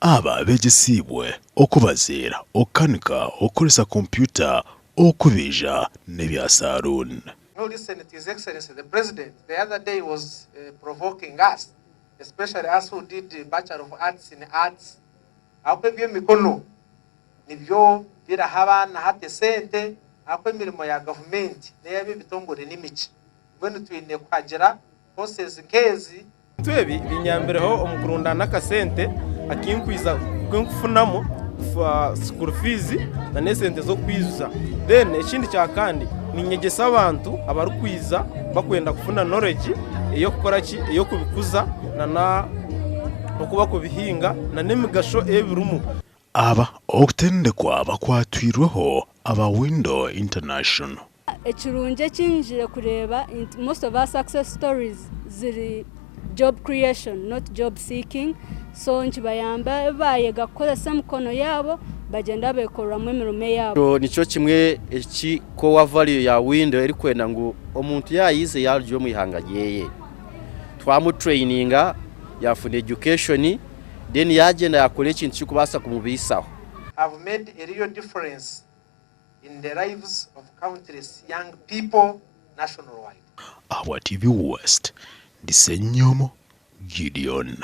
aba begesibwe okubazira okanika okolesa computer okubija nebyasarun. No, listen, it is Excellency, the President, the other day was provoking us, especially us who did the Bachelor of Arts in Arts. Hapo byo mikono nibyo birahaba na hate sente hapo emirimo ya government neyabe bitongore n'imici bwene twine kwagira process nkezi twebi binyambereho omukurunda nakasente akinkwiza kwenkufunamo school fees na nesente zo kwizuza then ekindi cya kandi ninyegesa abantu abarukwiza bakwenda kufuna knowledge iyo gukora ki iyo kubikuza na okuba kubihinga na nemigasho ebirumu. Aba okutendekwa bakwatwirweho aba Window International. Ekirunje kinjire kureba most of our success stories ziri job creation, not job seeking. So nkibayamba bayega kukolesa mukono yabo bagenda bekoreramu emirimo yabo. Nico kimwe eki core value ya Window erikwenda ngo omuntu yayize yaryo mwihanga yeye twamu traininga yafuna education then yagenda yakole ikintu cyukubasa kumubisaho. Have made a real difference in the lives of countless young people nationwide. Our TV West, Disenyomo Gideon.